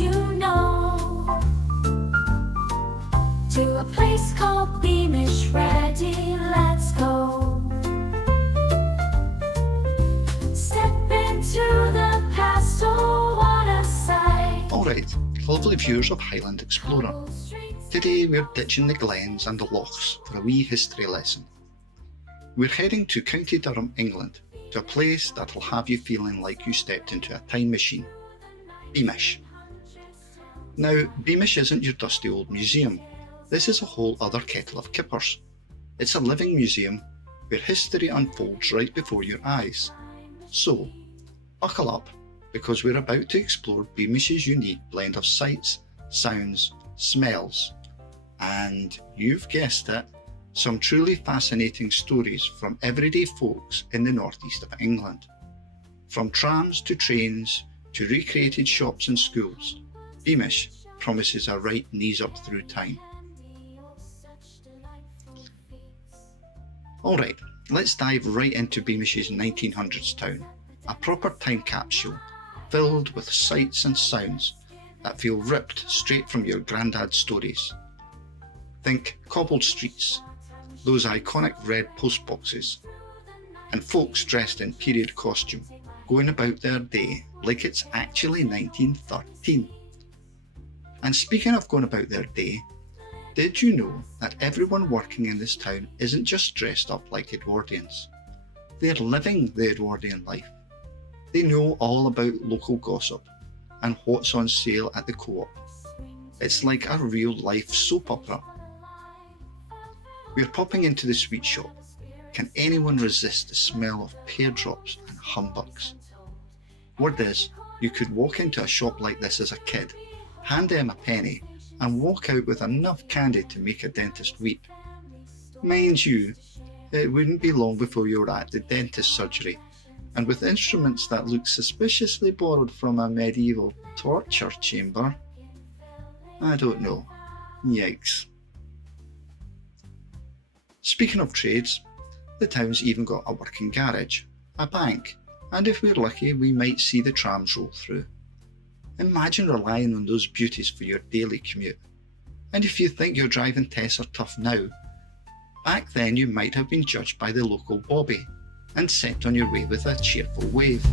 you know, to a place called Beamish. Ready, let's go. Step into the past, oh what a sight. Alright, lovely viewers of Highland Explorer. Today we're ditching the glens and the lochs for a wee history lesson. We're heading to County Durham, England, to a place that'll have you feeling like you stepped into a time machine. Beamish. Now, Beamish isn't your dusty old museum. This is a whole other kettle of kippers. It's a living museum where history unfolds right before your eyes. So, buckle up, because we're about to explore Beamish's unique blend of sights, sounds, smells, and, you've guessed it, some truly fascinating stories from everyday folks in the northeast of England. From trams to trains to recreated shops and schools, Beamish promises a right knees up through time. Alright, let's dive right into Beamish's 1900s town, a proper time capsule filled with sights and sounds that feel ripped straight from your granddad's stories. Think cobbled streets, those iconic red postboxes, and folks dressed in period costume going about their day like it's actually 1913. And speaking of going about their day, did you know that everyone working in this town isn't just dressed up like Edwardians? They're living the Edwardian life. They know all about local gossip and what's on sale at the co-op. It's like a real life soap opera. We're popping into the sweet shop. Can anyone resist the smell of pear drops and humbugs? Word is, you could walk into a shop like this as a kid, hand them a penny, and walk out with enough candy to make a dentist weep. Mind you, it wouldn't be long before you were at the dentist surgery, and with instruments that look suspiciously borrowed from a medieval torture chamber. I don't know. Yikes. Speaking of trades, the town's even got a working garage, a bank, and if we're lucky we might see the trams roll through. Imagine relying on those beauties for your daily commute. And if you think your driving tests are tough now, back then you might have been judged by the local bobby and sent on your way with a cheerful wave.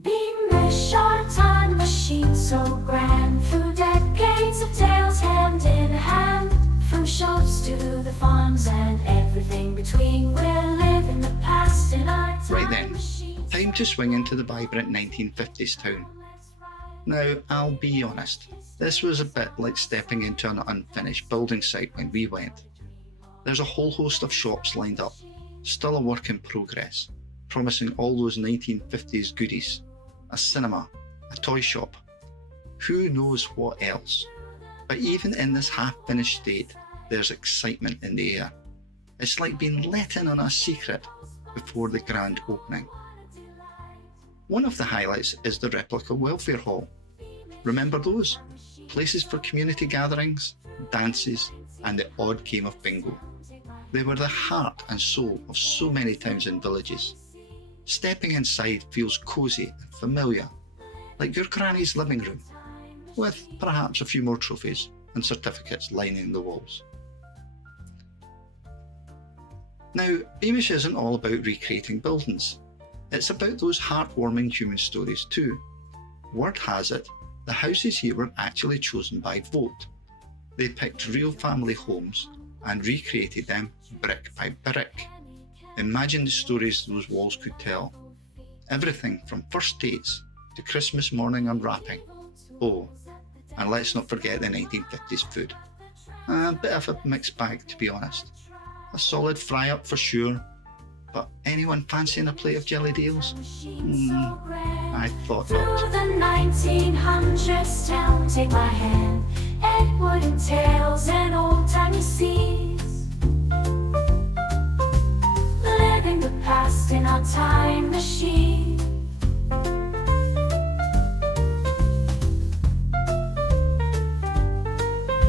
Beamish, our time machine so grand, through decades of tales hand in hand, from shops to the farms and everything between. We're living the past in our time Right then, machine. time to swing into the vibrant 1950s town. Now, I'll be honest, this was a bit like stepping into an unfinished building site when we went. There's a whole host of shops lined up, still a work in progress, promising all those 1950s goodies, a cinema, a toy shop, who knows what else. But even in this half-finished state, there's excitement in the air. It's like being let in on a secret before the grand opening. One of the highlights is the replica welfare hall. Remember those? Places for community gatherings, dances, and the odd game of bingo. They were the heart and soul of so many towns and villages. Stepping inside feels cosy and familiar, like your granny's living room, with perhaps a few more trophies and certificates lining the walls. Now, Beamish isn't all about recreating buildings. It's about those heartwarming human stories too. Word has it, the houses here were actually chosen by vote. They picked real family homes and recreated them brick by brick. Imagine the stories those walls could tell. Everything from first dates to Christmas morning unwrapping. Oh, and let's not forget the 1950s food. A bit of a mixed bag, to be honest. A solid fry-up for sure, but anyone fancying a plate of jelly deals? I thought not. Through the 1900s town, take my hand, Edwardian tales and old-timey seas, living the past in our time machine.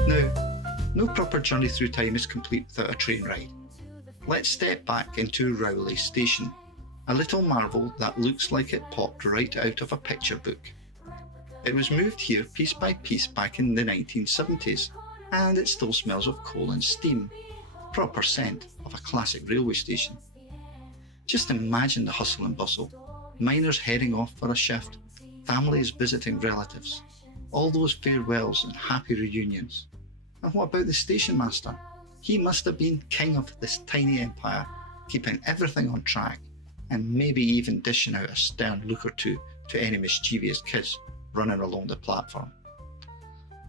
Now, no proper journey through time is complete without a train ride. Let's step back into Rowley Station, a little marvel that looks like it popped right out of a picture book. It was moved here piece by piece back in the 1970s, and it still smells of coal and steam, proper scent of a classic railway station. Just imagine the hustle and bustle, miners heading off for a shift, families visiting relatives, all those farewells and happy reunions. And what about the station master? He must have been king of this tiny empire, keeping everything on track, and maybe even dishing out a stern look or two to any mischievous kids running along the platform.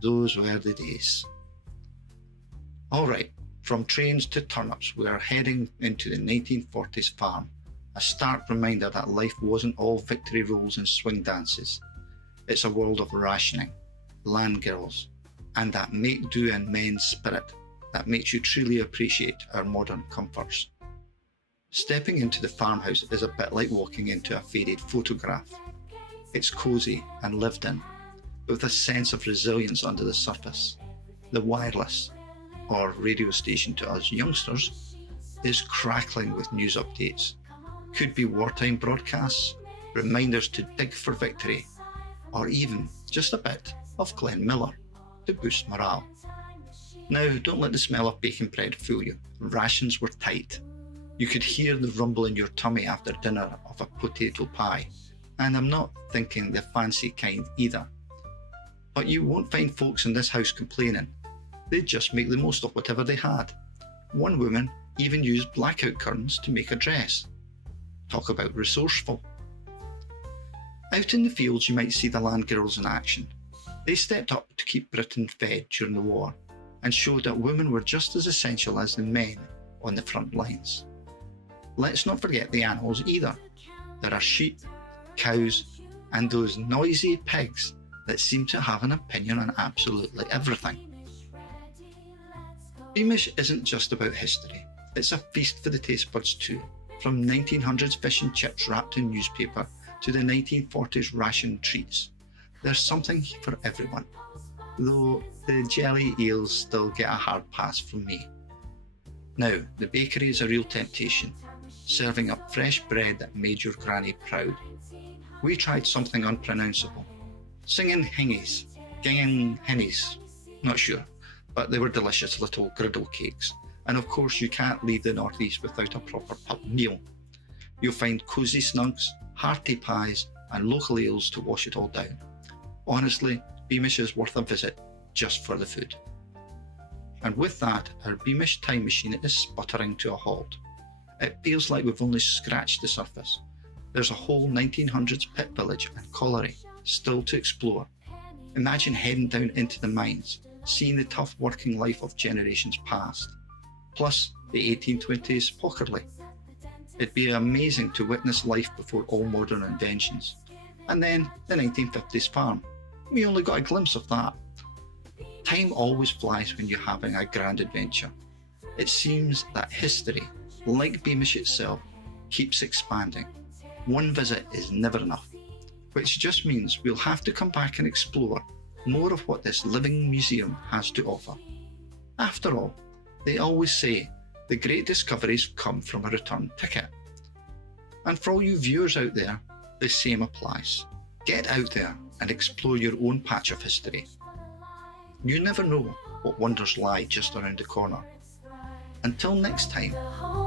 Those were the days. Alright, from trains to turnips, we are heading into the 1940s farm, a stark reminder that life wasn't all victory rolls and swing dances. It's a world of rationing, land girls, and that make-do and mend spirit that makes you truly appreciate our modern comforts. Stepping into the farmhouse is a bit like walking into a faded photograph. It's cosy and lived in, with a sense of resilience under the surface. The wireless, or radio station to us youngsters, is crackling with news updates. Could be wartime broadcasts, reminders to dig for victory, or even just a bit of Glenn Miller to boost morale. Now, don't let the smell of baking bread fool you. Rations were tight. You could hear the rumble in your tummy after dinner of a potato pie, and I'm not thinking the fancy kind either. But you won't find folks in this house complaining. They'd just make the most of whatever they had. One woman even used blackout curtains to make a dress. Talk about resourceful. Out in the fields you might see the land girls in action. They stepped up to keep Britain fed during the war and showed that women were just as essential as the men on the front lines. Let's not forget the animals either. There are sheep, cows, and those noisy pigs that seem to have an opinion on absolutely everything. Beamish isn't just about history, it's a feast for the taste buds too. From 1900s fish and chips wrapped in newspaper to the 1940s ration treats, there's something for everyone, though the jelly eels still get a hard pass from me. Now, the bakery is a real temptation, serving up fresh bread that made your granny proud. We tried something unpronounceable. Singin hinnies, hinnies, not sure, but they were delicious little griddle cakes. And of course you can't leave the northeast without a proper pub meal. You'll find cosy snugs, hearty pies and local ales to wash it all down. Honestly, Beamish is worth a visit just for the food. And with that, our Beamish time machine is sputtering to a halt. It feels like we've only scratched the surface. There's a whole 1900s pit village and colliery still to explore. Imagine heading down into the mines, seeing the tough working life of generations past, plus the 1820s pockerly. It'd be amazing to witness life before all modern inventions. And then the 1950s farm. We only got a glimpse of that. Time always flies when you're having a grand adventure. It seems that history, like Beamish itself, keeps expanding. One visit is never enough, which just means we'll have to come back and explore more of what this living museum has to offer. After all, they always say the great discoveries come from a return ticket. And for all you viewers out there, the same applies. Get out there and explore your own patch of history. You never know what wonders lie just around the corner. Until next time,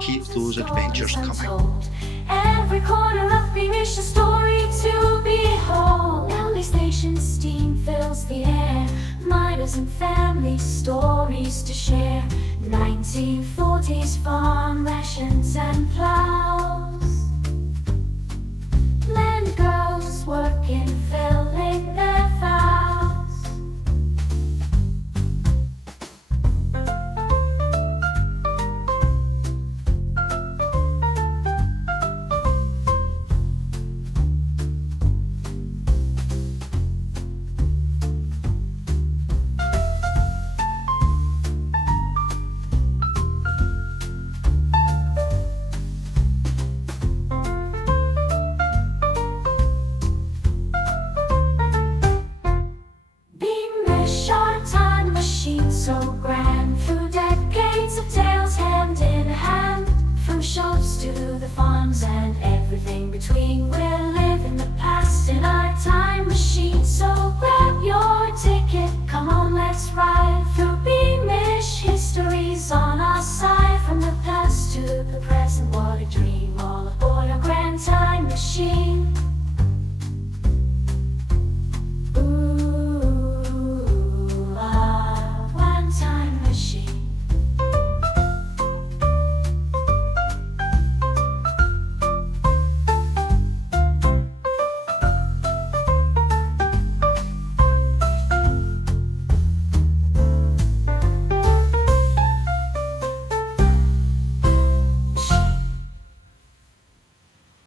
keep those adventures coming. Every corner of Beamish a story to behold. Rowley Station steam fills the air, miners and family stories to share. 1940s farm rations and plows. Land girls work in fields.